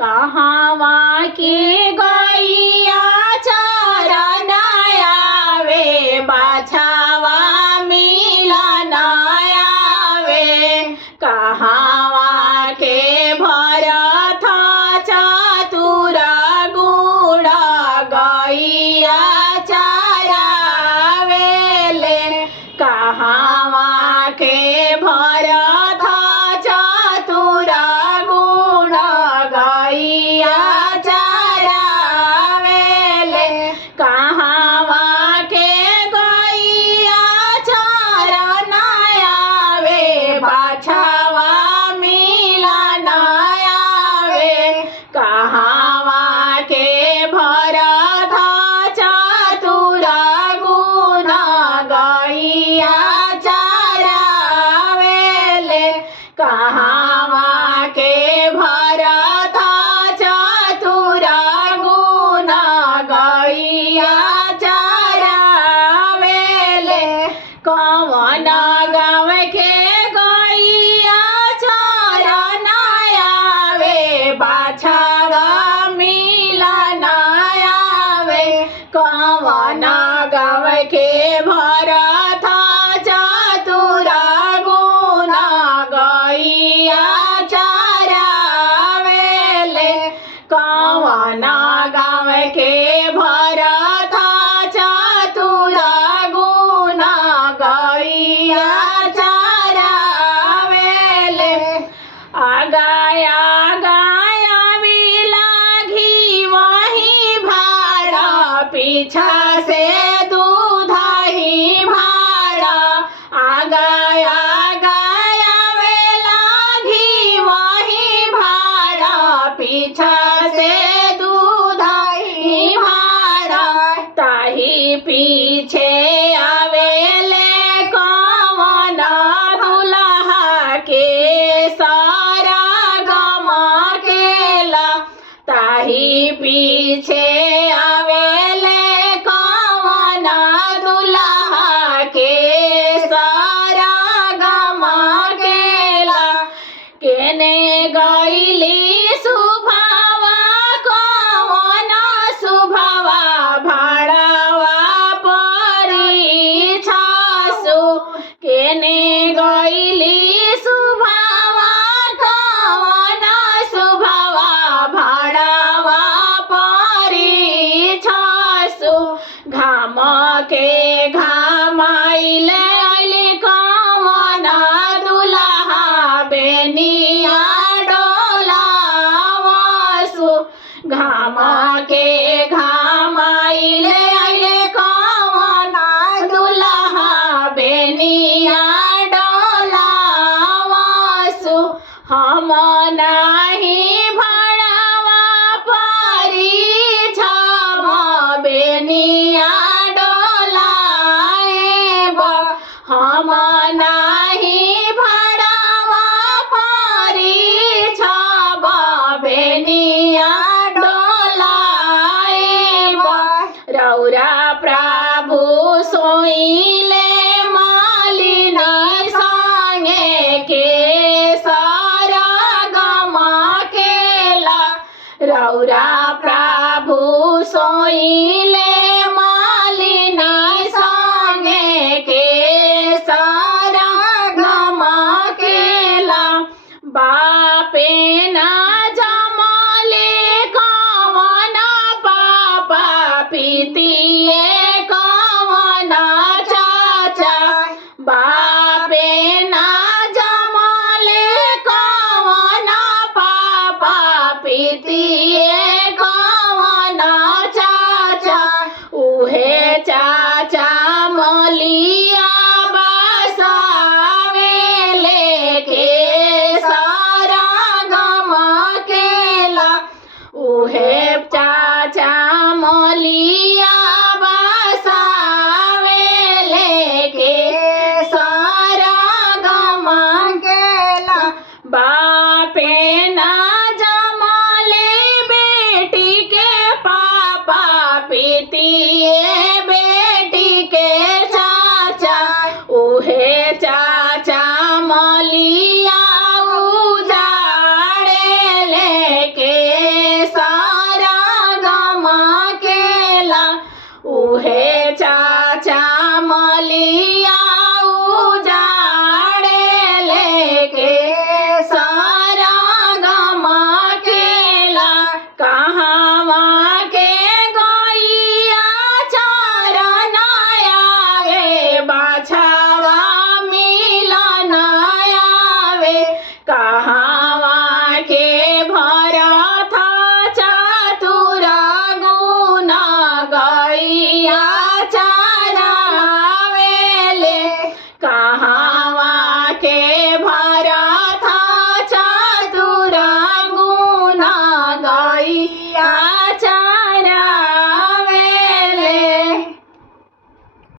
कहवा के गैया चरन आवे बाछावा मिलन आवे कहवा के भरत चतुर गुण गैया चरावेले कहवा के भरत चतुर गुण गैया चरावेले कहवा के गैया चरन आवे बाछावा मिलन आवे कहवा के भरत चतुर गुण गैया चरावेले कहवा के भरत चतुर गुण गैया चरावेले कवन गाँव के गैया चरन आवे बाछावा मिलन आवे कवन गाँव के भरत चतुर गुण गैया चरावेले कवन गाँव के भरत चतुर गुण गैया चरावेले आगाया गाया बिलाघी वही भाड़ा पीछा से दूध ही भाड़ा आगाया गाया बिलाघी वही भाड़ा पीछा से दूध ही भाड़ा ताही पीछे आवेले कवन दुल्हा के सारा गमा केला ताही पीछे आवेले कवन दुल्हा के सारा गमा केला केने गईली सुभावा कवन सुभावा भाड़ावा परी छासु केने गईली सुभावा कवन सुभावा भाड़ावा परी छासु घाम के घामाइले अइले कवन दुल्हा बेनिया डोलावसु घाम के घामाइले अइले कवन दुल्हा बेनिया डोलावसु हम नाही भाड़ावा परी छम बेनिया डोलाएब हम नाही भाड़ावा परी छम बेनिया डोलाएब रौरा प्रभु सोइले मालिन संगे के सारा गमा केला रौरा प्रभु सोइले मालिन संगे के सारा गमा केला बापे ना जमाले कवन पापा पीतिए कवन चाचा बापे ना जमाले कवन पापा पीती